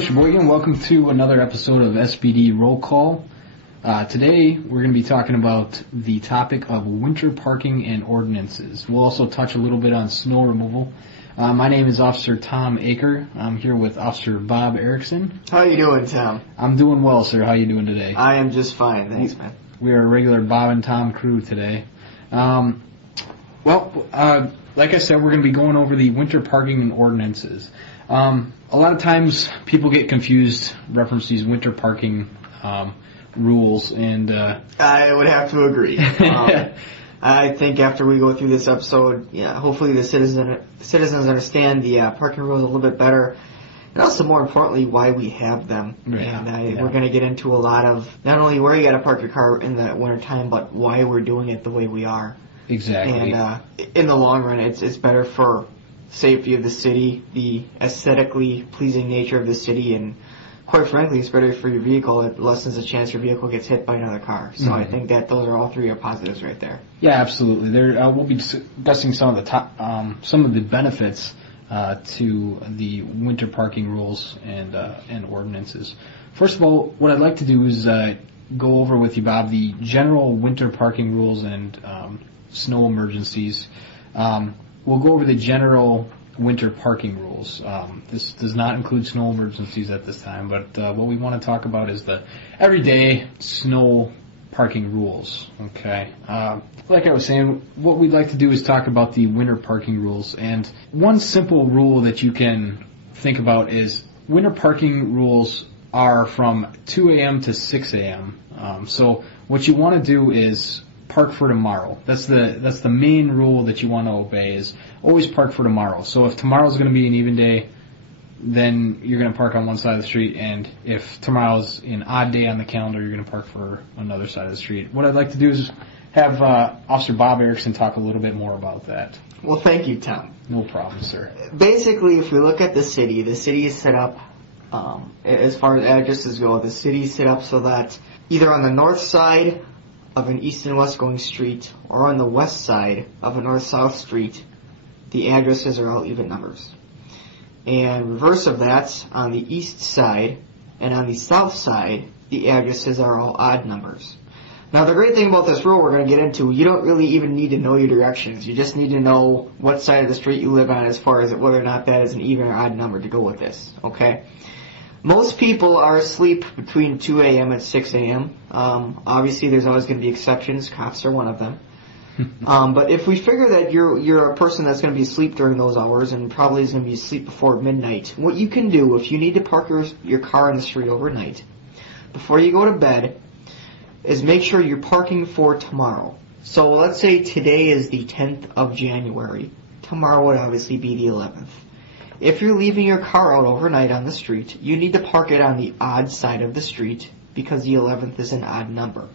Sheboygan. Welcome to another episode of SBD Roll Call. Today, we're going to be talking about the topic of winter parking and ordinances. We'll also touch a little bit on snow removal. My name is Officer Tom Aker. I'm here with Officer Bob Erickson. How you doing, Tom? I'm doing well, sir. How you doing today? I am just fine, thanks, man. We are a regular Bob and Tom crew today. Like I said, we're going to be going over the winter parking and ordinances. A lot of times people get confused, reference these winter parking rules, and I would have to agree. I think after we go through this episode, hopefully the citizens understand the parking rules a little bit better, and also more importantly why we have them. Right. And we're going to get into a lot of not only where you got to park your car in the winter time, but why we're doing it the way we are. Exactly. And in the long run, it's better for safety of the city, the aesthetically pleasing nature of the city, and quite frankly, it's better for your vehicle. It lessens the chance your vehicle gets hit by another car. So I think that those are all three are positives right there. Yeah, absolutely. We'll be discussing some of the benefits to the winter parking rules and ordinances. First of all, what I'd like to do is go over with you, Bob, the general winter parking rules and snow emergencies. We'll go over the general winter parking rules. This does not include snow emergencies at this time, but what we want to talk about is the everyday snow parking rules. Okay. Like I was saying, what we'd like to do is talk about the winter parking rules. And one simple rule that you can think about is winter parking rules are from 2 a.m. to 6 a.m. So what you want to do is park for tomorrow. That's the main rule that you want to obey is always park for tomorrow. So if tomorrow's going to be an even day, then you're going to park on one side of the street, and if tomorrow's an odd day on the calendar, you're going to park for another side of the street. What I'd like to do is have Officer Bob Erickson talk a little bit more about that. Well, thank you, Tom. No problem, sir. Basically, if we look at the city is set up, as far as addresses go, the city is set up so that either on the north side of an east and west going street or on the west side of a north-south street, the addresses are all even numbers. And reverse of that, on the east side and on the south side, the addresses are all odd numbers. Now, the great thing about this rule we're going to get into, you don't really even need to know your directions. You just need to know what side of the street you live on as far as whether or not that is an even or odd number to go with this, okay? Most people are asleep between 2 a.m. and 6 a.m. Obviously, there's always going to be exceptions. Cops are one of them. But if we figure that you're a person that's going to be asleep during those hours and probably is going to be asleep before midnight, what you can do if you need to park your car in the street overnight, before you go to bed, is make sure you're parking for tomorrow. So let's say today is the 10th of January. Tomorrow would obviously be the 11th. If you're leaving your car out overnight on the street, you need to park it on the odd side of the street because the 11th is an odd number.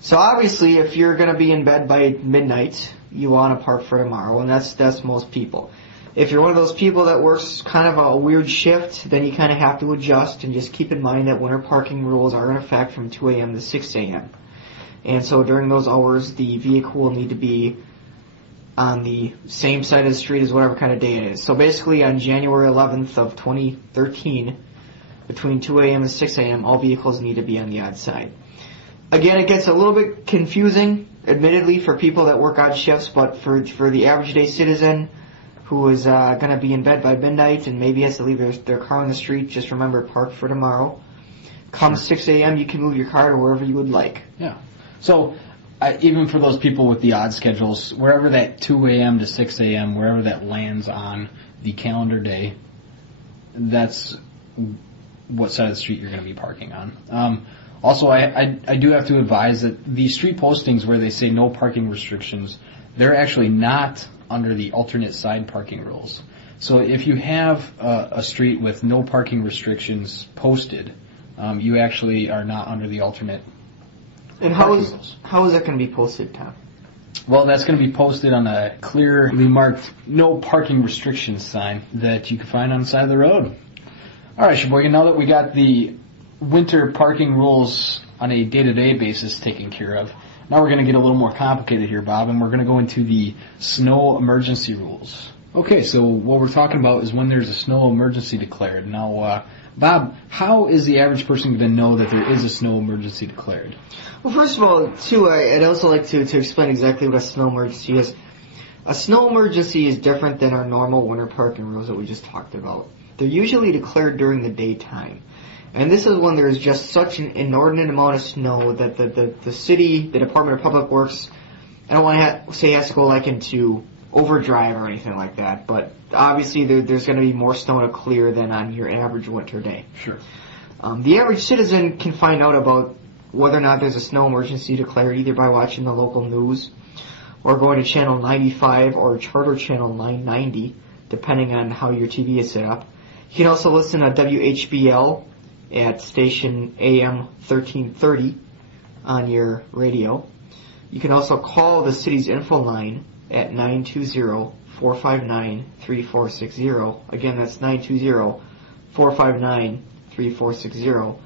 So obviously, if you're going to be in bed by midnight, you want to park for tomorrow, and that's most people. If you're one of those people that works kind of a weird shift, then you kind of have to adjust and just keep in mind that winter parking rules are in effect from 2 a.m. to 6 a.m. And so during those hours, the vehicle will need to be on the same side of the street as whatever kind of day it is. So basically on January 11th of 2013, between 2 a.m. and 6 a.m., all vehicles need to be on the odd side. Again, it gets a little bit confusing, admittedly, for people that work odd shifts, but for the average day citizen who is going to be in bed by midnight and maybe has to leave their car on the street, just remember, park for tomorrow. Come 6 a.m., you can move your car to wherever you would like. Yeah. So even for those people with the odd schedules, wherever that 2 a.m. to 6 a.m., wherever that lands on the calendar day, that's what side of the street you're going to be parking on. Also, I do have to advise that the street postings where they say no parking restrictions, they're actually not under the alternate side parking rules. So if you have a street with no parking restrictions posted, you actually are not under the alternate. And how is that going to be posted, Tom? Well, that's going to be posted on a clearly marked no parking restrictions sign that you can find on the side of the road. All right, Sheboygan, now that we got the winter parking rules on a day-to-day basis taken care of, now we're going to get a little more complicated here, Bob, and we're going to go into the snow emergency rules. Okay, so what we're talking about is when there's a snow emergency declared. Now, Bob, how is the average person going to know that there is a snow emergency declared? Well, first of all, too, I'd also like to explain exactly what a snow emergency is. A snow emergency is different than our normal winter parking rules that we just talked about. They're usually declared during the daytime. And this is when there is just such an inordinate amount of snow that the city, the Department of Public Works, I don't want to say has to go like into overdrive or anything like that, but obviously there's going to be more snow to clear than on your average winter day. Sure. The average citizen can find out about whether or not there's a snow emergency declared either by watching the local news or going to channel 95 or Charter channel 990, depending on how your TV is set up. You can also listen to WHBL at station AM 1330 on your radio. You can also call the city's info line at 920-459-3460. Again, that's 920-459-3460.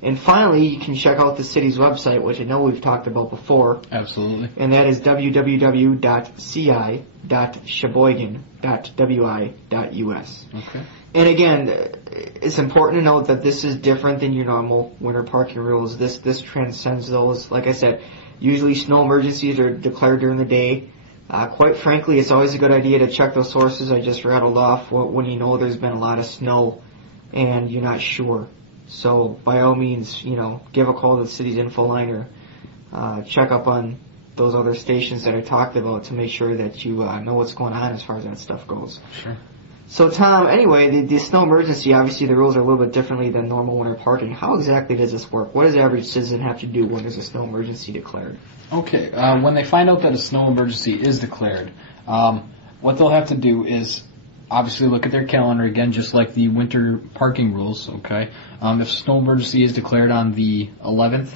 And finally, you can check out the city's website, which I know we've talked about before. Absolutely. And that is www.ci.sheboygan.wi.us. Okay. And again, it's important to note that this is different than your normal winter parking rules. This transcends those. Like I said, usually snow emergencies are declared during the day. Quite frankly, it's always a good idea to check those sources I just rattled off when you know there's been a lot of snow and you're not sure. So by all means, give a call to the city's info line or check up on those other stations that I talked about to make sure that you know what's going on as far as that stuff goes. Sure. So Tom, anyway, the snow emergency, obviously the rules are a little bit differently than normal winter parking. How exactly does this work? What does the average citizen have to do when there's a snow emergency declared? Okay, when they find out that a snow emergency is declared, what they'll have to do is obviously look at their calendar again, just like the winter parking rules, okay? If snow emergency is declared on the 11th,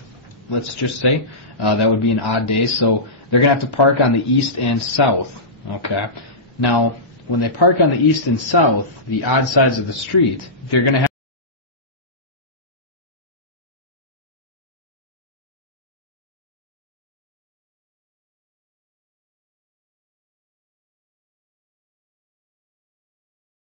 let's just say, that would be an odd day, so they're going to have to park on the east and south, okay? Now, when they park on the east and south, the odd sides of the street, they're going to have